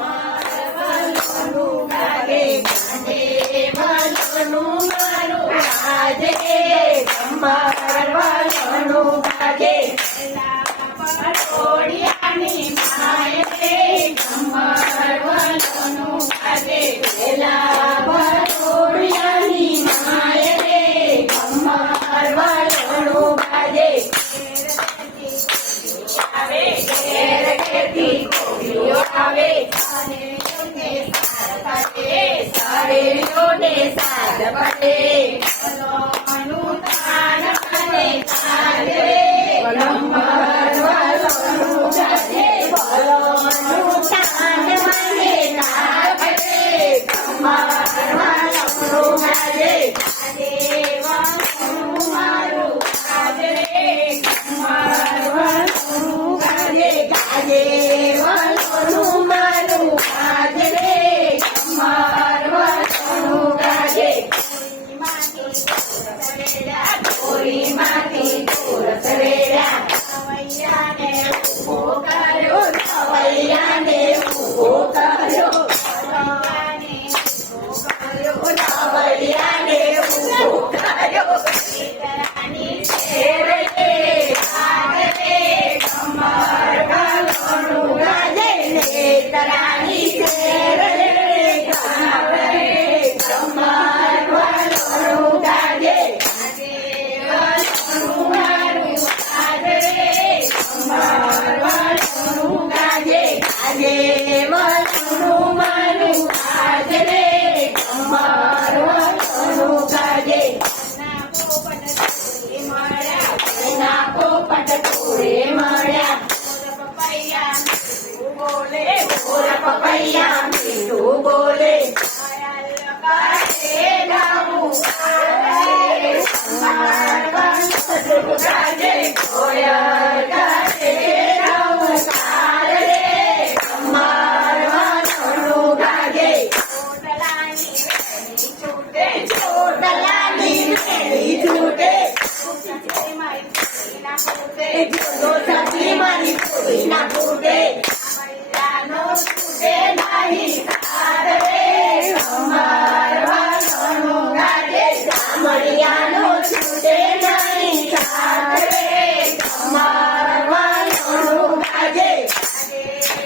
વાલોનું ગાજે વાલોનું મારું ગાજે વાલોનું ગાજે પટોળિયાની માય રે વાલોનું ગાજે પટોળિયાની માય રે વાલોનું ગાજે આવે ઘેર ઘેરથી ગોળીઓ આવે સારેઓને સાદ પડે ભલોનું તાન મને ગાજે વાલોનું ગાજે ભલોનું તાન મને ગાજે વાલોનું ગાજે વાલોનું મારું ગાજે વાલોનું ગાજે વાલોનું મારું ગાજે વાલોનું ગાજે કોરીમાંથી ચોરસ રેડ્યા નવૈયાને ઊભો કર્યો નવૈયાને ઊભો કર્યો નવૈયાને ઊભો કર્યો સીતરાની શેર રે ગાજે વાલોનું ગાજે સીતરાની શેર રે ગાજે વાલોનું ગાજે વાલોનું મારું ગાજે વાલોનું ગાજે વાલોનું મારું ગાજે વાલોનું ગાજે ના પોપટ ટોળે મળ્યા મોર પપૈયા મીઠું બોલે ગાજે કોયલ ગાજે વાલોનું ગાજે ચોટલાની વેલી છૂટે જો સખી મારી કોઈ ના ફૂટે છૂટે નહીં સાદ રે વાલોનું ગાજે સામળિયાનો છૂટે નહીં સાદ રે વાલોનું ગાજે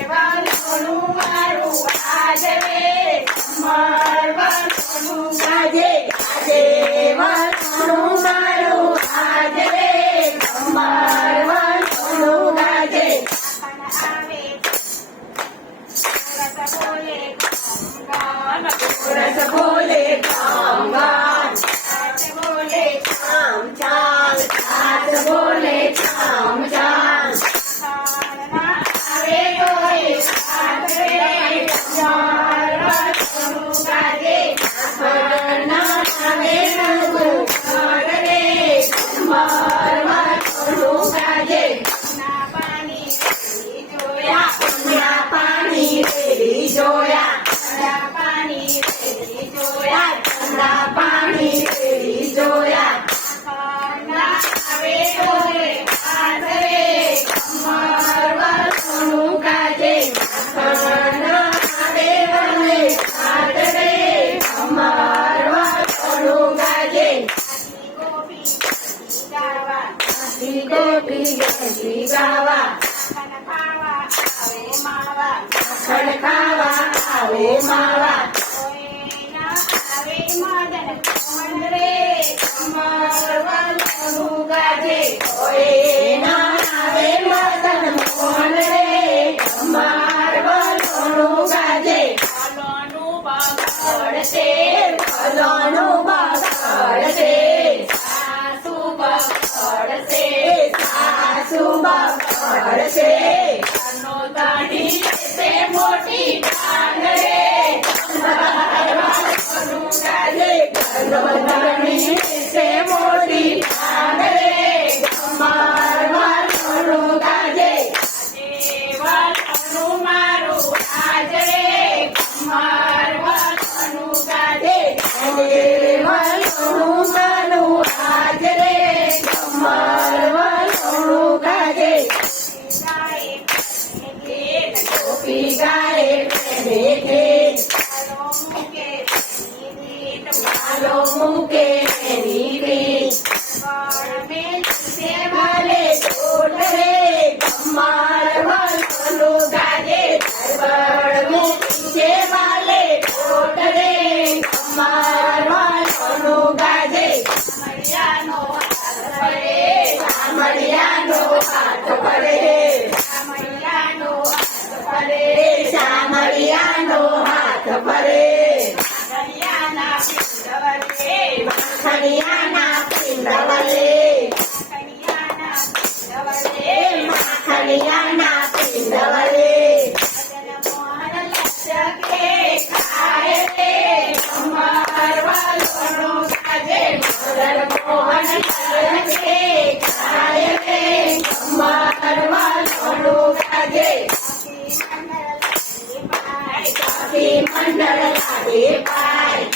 વાલોનું મારું ગાજે વાલોનું ગાજે વાલોનું મારું ગાજે વાલોનું ગાજે રસ બોલે ગામ ગામ બોલે ચામ ચામ સાત બોલે ચામ ચામ આવે તોય સાત રે વાલોનું ગાજે ના આવે રંગું રે વાલોનું ગાજે પાણી રેડી જોયા પાણી રેડી જોયા આવે તોય આદરે વાલોનું ગાજે આવે મને આદરે વાલોનું ગાજે ગોપી ગેસી ગાવા ખડખાવા આવે માવા આવે મદન મોહન રે વાલોનું ગાજે ના આવે મદન મોહન રે વાલોનું ગાજે ભલોનું બગડશે ભલોનું બગડશે સાસુ બગડશે સાસુ બગડશે દાઢી સે મોટી ટાંગ રે વાલોનું ગાજે દાઢી સે મોટી ટાંગ રે વાલોનું ગાજે વાલોનું મારું ગાજે વાલોનું ગાજે વાલોનું મારું ગાજે વાલોનું ગાજે ભરે માખણિયાના પિંડ વરે માખણિયાના પિંડ વરે માખણિયાના પિંડ વરે માખણિયાના પિંડ વરે મદન મોહન લચકે ખાય રે કમર વાલોનું કાજે મદન મોહન લચકે ખાય રે કમર વાલોનું ગાજે સખી મંડળ લાગે પાય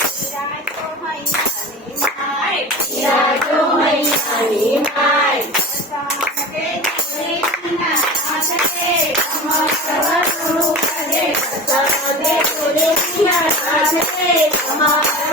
વિરાજો મૈયાની માય કમર